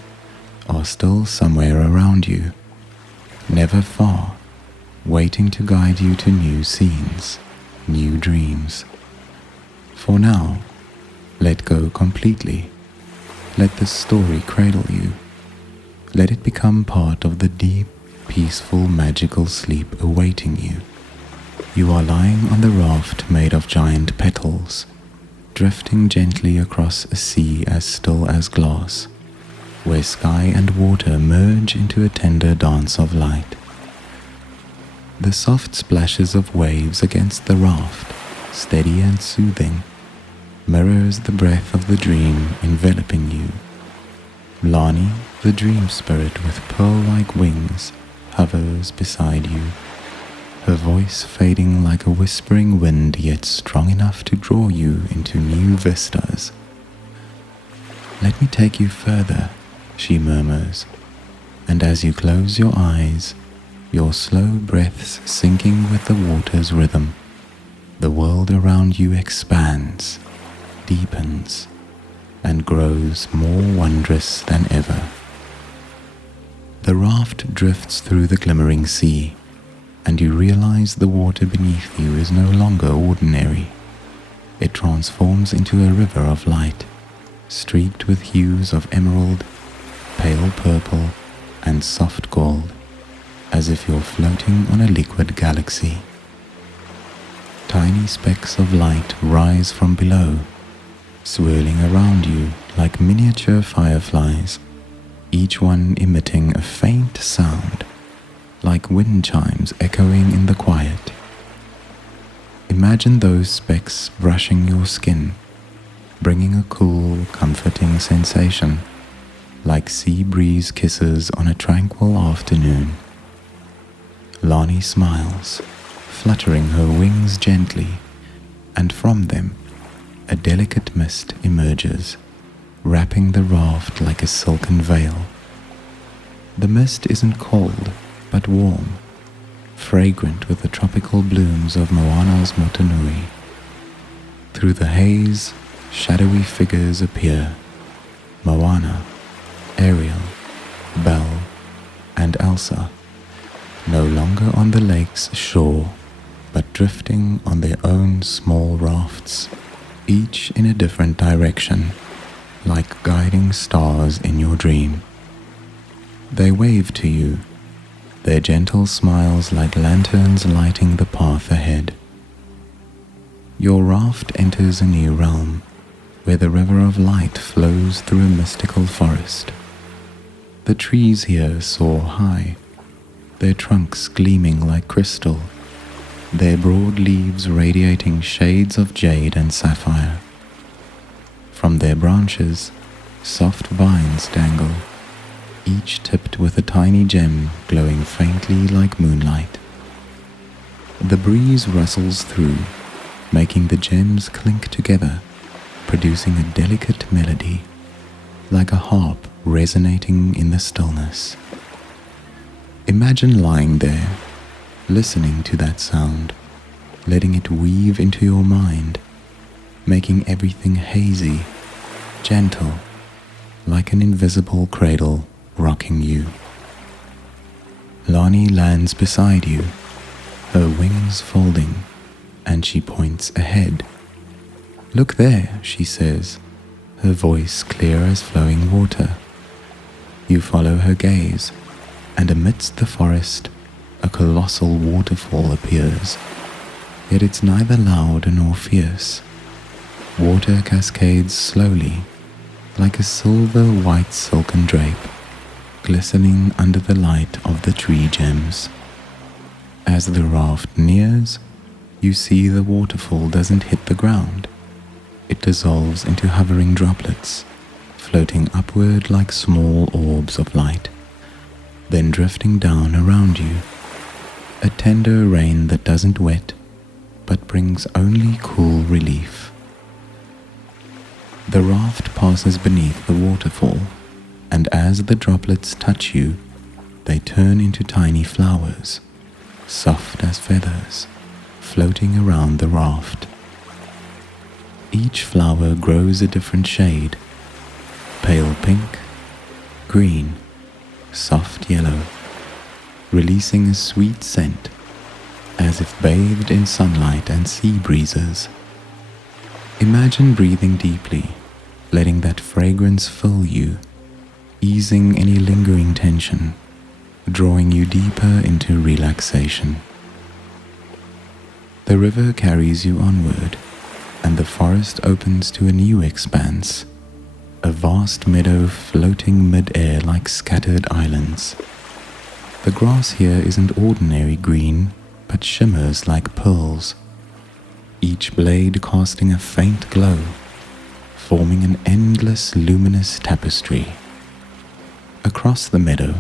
are still somewhere around you, never far, waiting to guide you to new scenes, new dreams. For now, let go completely. Let the story cradle you. Let it become part of the deep, peaceful, magical sleep awaiting you. You are lying on the raft made of giant petals, drifting gently across a sea as still as glass, where sky and water merge into a tender dance of light. The soft splashes of waves against the raft, steady and soothing, mirrors the breath of the dream enveloping you. Lani, the dream spirit with pearl-like wings, hovers beside you, her voice fading like a whispering wind, yet strong enough to draw you into new vistas. "Let me take you further," she murmurs, and as you close your eyes, your slow breaths syncing with the water's rhythm, the world around you expands, deepens, and grows more wondrous than ever. The raft drifts through the glimmering sea, and you realize the water beneath you is no longer ordinary. It transforms into a river of light, streaked with hues of emerald, pale purple, and soft gold, as if you're floating on a liquid galaxy. Tiny specks of light rise from below, swirling around you like miniature fireflies, each one emitting a faint sound, like wind chimes echoing in the quiet. Imagine those specks brushing your skin, bringing a cool, comforting sensation, like sea breeze kisses on a tranquil afternoon. Lani smiles, fluttering her wings gently, and from them a delicate mist emerges, wrapping the raft like a silken veil. The mist isn't cold, but warm, fragrant with the tropical blooms of Moana's Motunui. Through the haze, shadowy figures appear: Moana, Ariel, Belle, and Elsa, no longer on the lake's shore, but drifting on their own small rafts, each in a different direction, like guiding stars in your dream. They wave to you, their gentle smiles like lanterns lighting the path ahead. Your raft enters a new realm, where the river of light flows through a mystical forest. The trees here soar high, their trunks gleaming like crystal, their broad leaves radiating shades of jade and sapphire. From their branches, soft vines dangle, each tipped with a tiny gem glowing faintly like moonlight. The breeze rustles through, making the gems clink together, producing a delicate melody, like a harp resonating in the stillness. Imagine lying there, listening to that sound, letting it weave into your mind, making everything hazy, gentle, like an invisible cradle rocking you. Lani lands beside you, her wings folding, and she points ahead. "Look there," she says, her voice clear as flowing water. You follow her gaze, and amidst the forest, a colossal waterfall appears. Yet it's neither loud nor fierce. Water cascades slowly, like a silver white silken drape, glistening under the light of the tree gems. As the raft nears, you see the waterfall doesn't hit the ground. it dissolves into hovering droplets, floating upward like small orbs of light, then drifting down around you. A tender rain that doesn't wet, but brings only cool relief. The raft passes beneath the waterfall, and as the droplets touch you, they turn into tiny flowers, soft as feathers, floating around the raft. Each flower grows a different shade: pale pink, green, soft yellow, releasing a sweet scent, as if bathed in sunlight and sea breezes. Imagine breathing deeply, letting that fragrance fill you, easing any lingering tension, drawing you deeper into relaxation. The river carries you onward, and the forest opens to a new expanse, a vast meadow floating mid-air like scattered islands. The grass here isn't ordinary green, but shimmers like pearls, each blade casting a faint glow, forming an endless luminous tapestry. Across the meadow,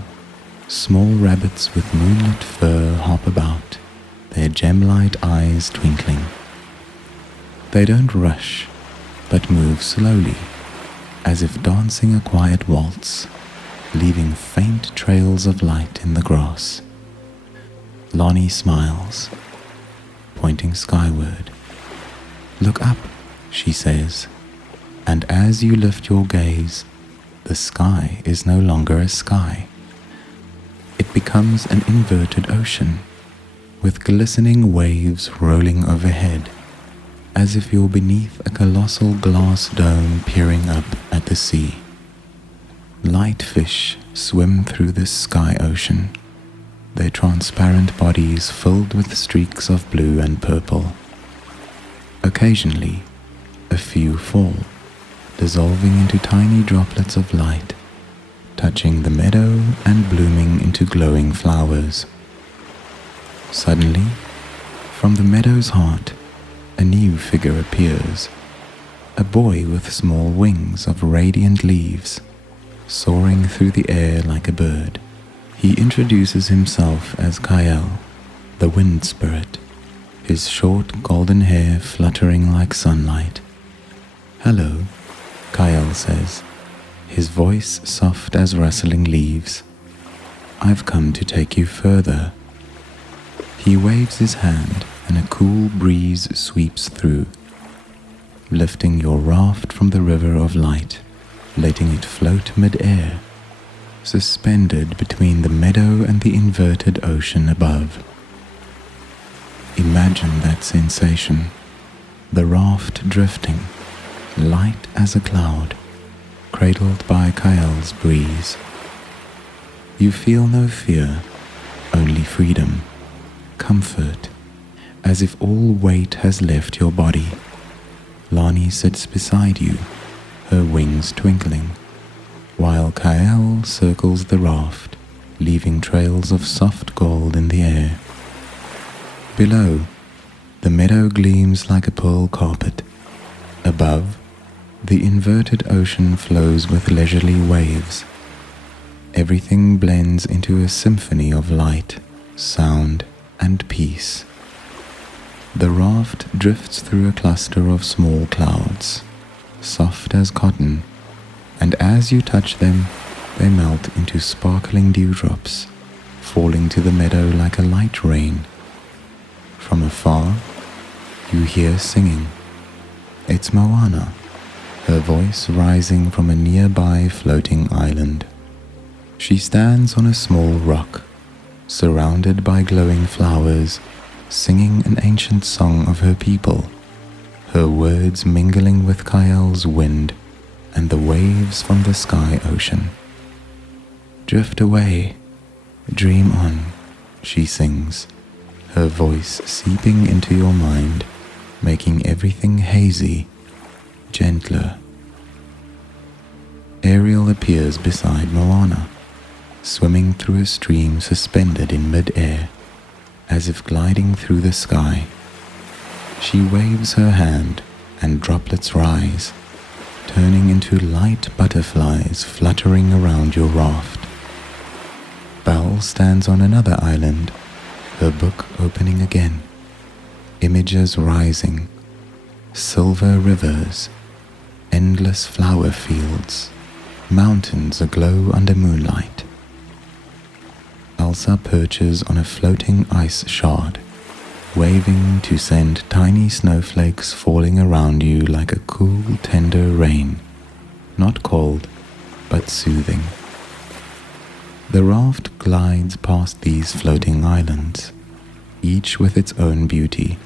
small rabbits with moonlit fur hop about, their gem-light eyes twinkling. They don't rush, but move slowly, as if dancing a quiet waltz, leaving faint trails of light in the grass. Lonnie smiles, pointing skyward. "Look up," she says, and as you lift your gaze, the sky is no longer a sky. It becomes an inverted ocean, with glistening waves rolling overhead, as if you're beneath a colossal glass dome peering up at the sea. Light fish swim through this sky ocean, their transparent bodies filled with streaks of blue and purple. Occasionally, a few fall, dissolving into tiny droplets of light, touching the meadow and blooming into glowing flowers. Suddenly, from the meadow's heart, a new figure appears, a boy with small wings of radiant leaves, soaring through the air like a bird. He introduces himself as Kyle, the wind spirit, his short golden hair fluttering like sunlight. "Hello," Kyle says, his voice soft as rustling leaves. "I've come to take you further." He waves his hand and a cool breeze sweeps through, lifting your raft from the river of light, letting it float mid-air, suspended between the meadow and the inverted ocean above. Imagine that sensation, the raft drifting, light as a cloud, cradled by Kyle's breeze. You feel no fear, only freedom, comfort, as if all weight has left your body. Lani sits beside you, her wings twinkling, while Kyle circles the raft, leaving trails of soft gold in the air. Below, the meadow gleams like a pearl carpet. Above, the inverted ocean flows with leisurely waves. Everything blends into a symphony of light, sound, and peace. The raft drifts through a cluster of small clouds, soft as cotton, and as you touch them, they melt into sparkling dewdrops, falling to the meadow like a light rain. From afar, you hear singing. It's Moana, her voice rising from a nearby floating island. She stands on a small rock, surrounded by glowing flowers, singing an ancient song of her people, her words mingling with Kyle's wind and the waves from the sky ocean. "Drift away, dream on," she sings, her voice seeping into your mind, making everything hazy, gentler. Ariel appears beside Moana, swimming through a stream suspended in mid-air, as if gliding through the sky. She waves her hand, and droplets rise, turning into light butterflies fluttering around your raft. Belle stands on another island, her book opening again. Images rising, silver rivers, endless flower fields, mountains aglow under moonlight. Elsa perches on a floating ice shard, waving to send tiny snowflakes falling around you like a cool, tender rain, not cold, but soothing. The raft glides past these floating islands, each with its own beauty.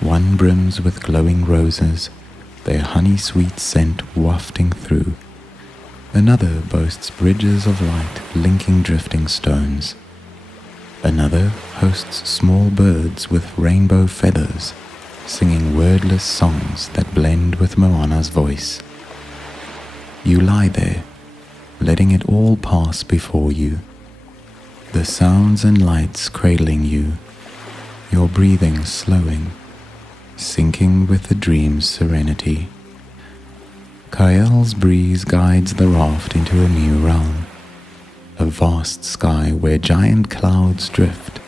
One brims with glowing roses, their honey-sweet scent wafting through. Another boasts bridges of light linking drifting stones. Another hosts small birds with rainbow feathers, singing wordless songs that blend with Moana's voice. You lie there, letting it all pass before you, the sounds and lights cradling you, your breathing slowing, sinking with the dream's serenity. Kael's breeze guides the raft into a new realm, a vast sky where giant clouds drift,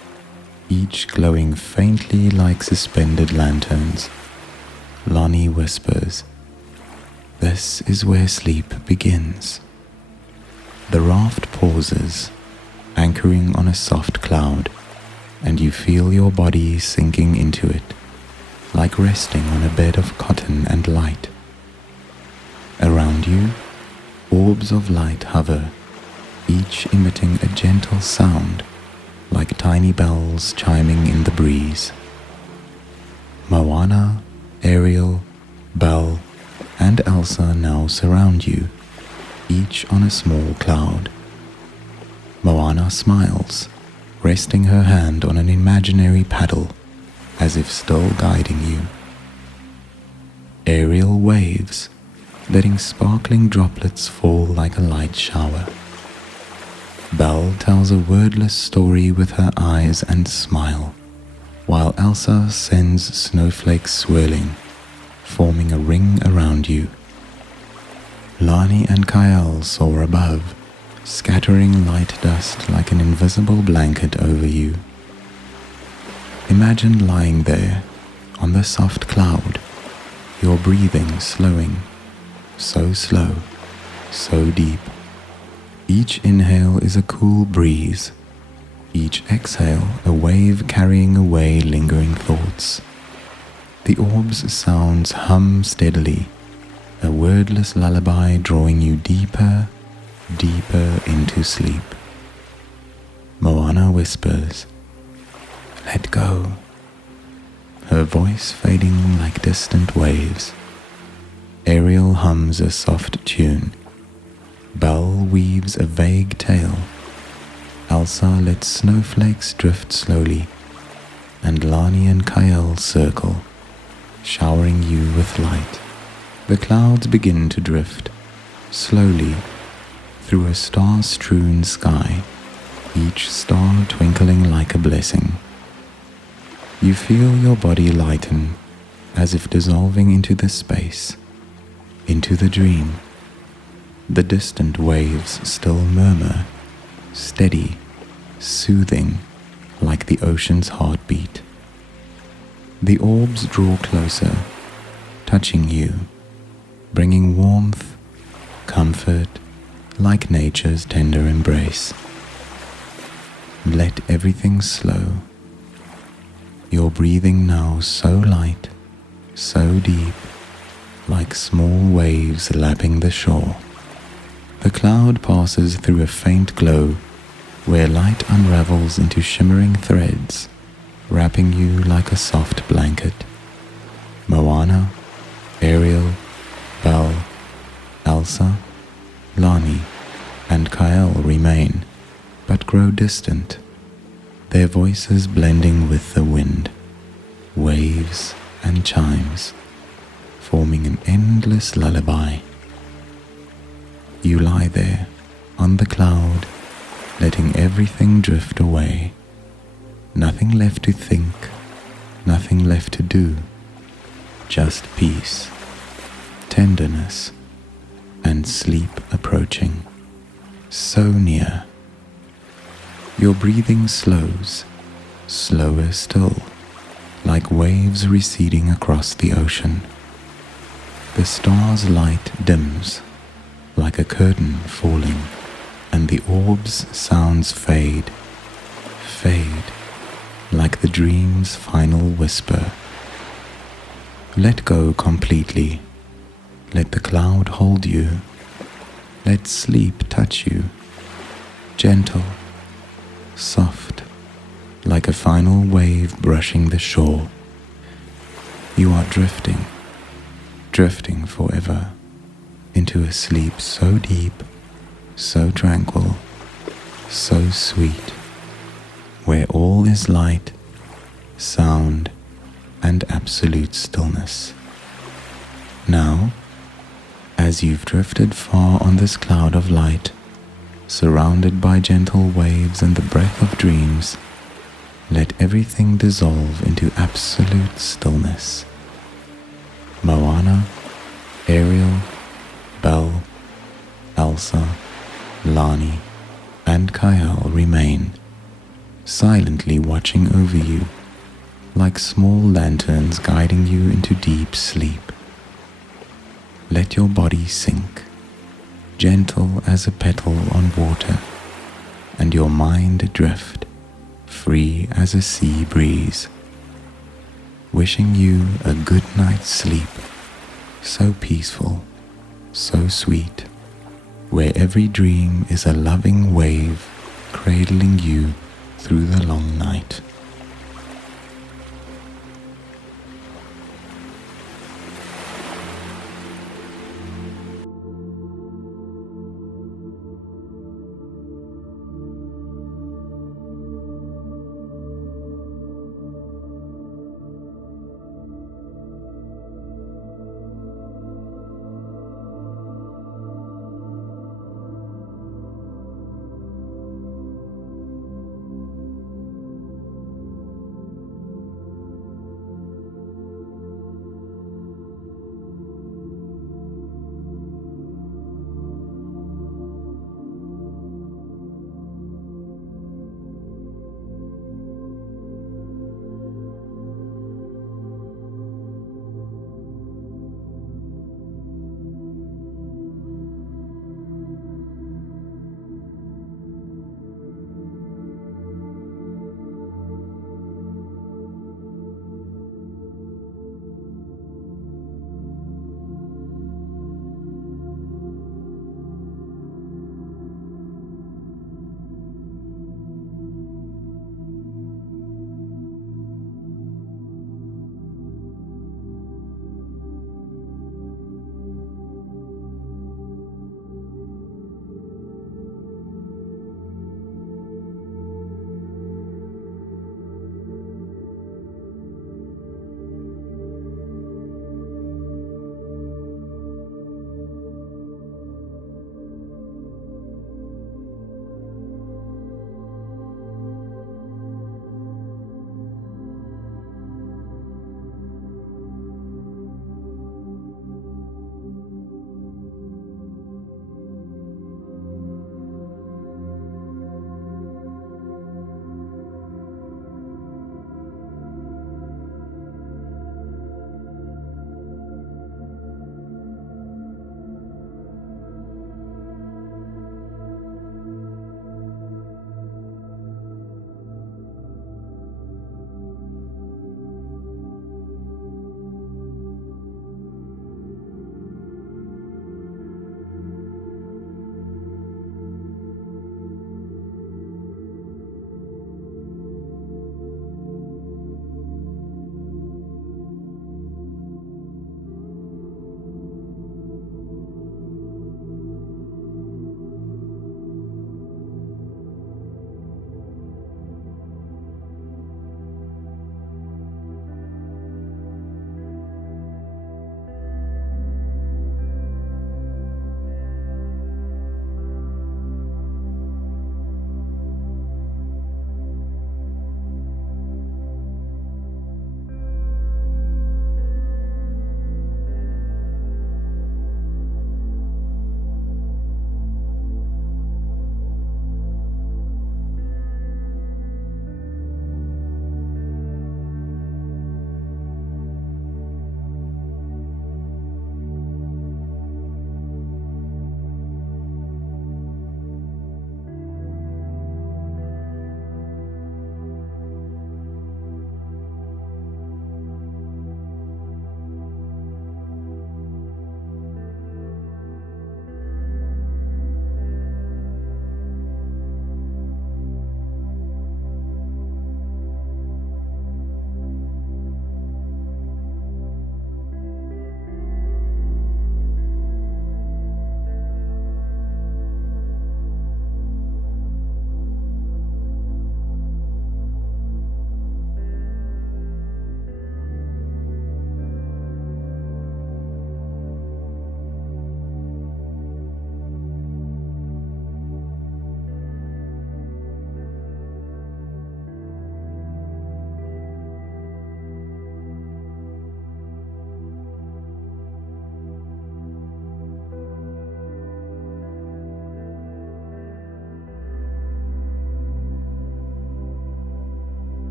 each glowing faintly like suspended lanterns. Lani whispers, "This is where sleep begins." The raft pauses, anchoring on a soft cloud, and you feel your body sinking into it, like resting on a bed of cotton and light. Around you, orbs of light hover, each emitting a gentle sound, like tiny bells chiming in the breeze. Moana, Ariel, Belle, and Elsa now surround you, each on a small cloud. Moana smiles, resting her hand on an imaginary paddle, as if still guiding you. Ariel waves, letting sparkling droplets fall like a light shower. Belle tells a wordless story with her eyes and smile, while Elsa sends snowflakes swirling, forming a ring around you. Lani and Kael soar above, scattering light dust like an invisible blanket over you. Imagine lying there, on the soft cloud, your breathing slowing, so slow, so deep. Each inhale is a cool breeze, each exhale a wave carrying away lingering thoughts. The orb's sounds hum steadily, a wordless lullaby drawing you deeper, deeper into sleep. Moana whispers, "Let go," her voice fading like distant waves. Ariel hums a soft tune. Belle weaves a vague tale. Elsa lets snowflakes drift slowly, and Lani and Kael circle, showering you with light. The clouds begin to drift, slowly, through a star-strewn sky, each star twinkling like a blessing. You feel your body lighten, as if dissolving into the space, into the dream. The distant waves still murmur, steady, soothing, like the ocean's heartbeat. The orbs draw closer, touching you, bringing warmth, comfort, like nature's tender embrace. Let everything slow. Your breathing now so light, so deep, like small waves lapping the shore. The cloud passes through a faint glow, where light unravels into shimmering threads, wrapping you like a soft blanket. Moana, Ariel, Belle, Elsa, Lani, and Kael remain, but grow distant, their voices blending with the wind, waves and chimes, forming an endless lullaby. You lie there, on the cloud, letting everything drift away. Nothing left to think, nothing left to do, just peace, tenderness, and sleep approaching, so near. Your breathing slows, slower still, like waves receding across the ocean. The star's light dims, like a curtain falling, and the orb's sounds fade, like the dream's final whisper. Let go completely. Let the cloud hold you. Let sleep touch you. Gentle, soft, like a final wave brushing the shore. You are drifting, drifting forever, into a sleep so deep, so tranquil, so sweet, where all is light, sound, and absolute stillness. Now, as you've drifted far on this cloud of light, surrounded by gentle waves and the breath of dreams, let everything dissolve into absolute stillness. Moana, Ariel, Belle, Elsa, Lani, and Kyle remain, silently watching over you, like small lanterns guiding you into deep sleep. Let your body sink, gentle as a petal on water, and your mind drift, free as a sea breeze. Wishing you a good night's sleep, so peaceful, so sweet, where every dream is a loving wave cradling you through the long night.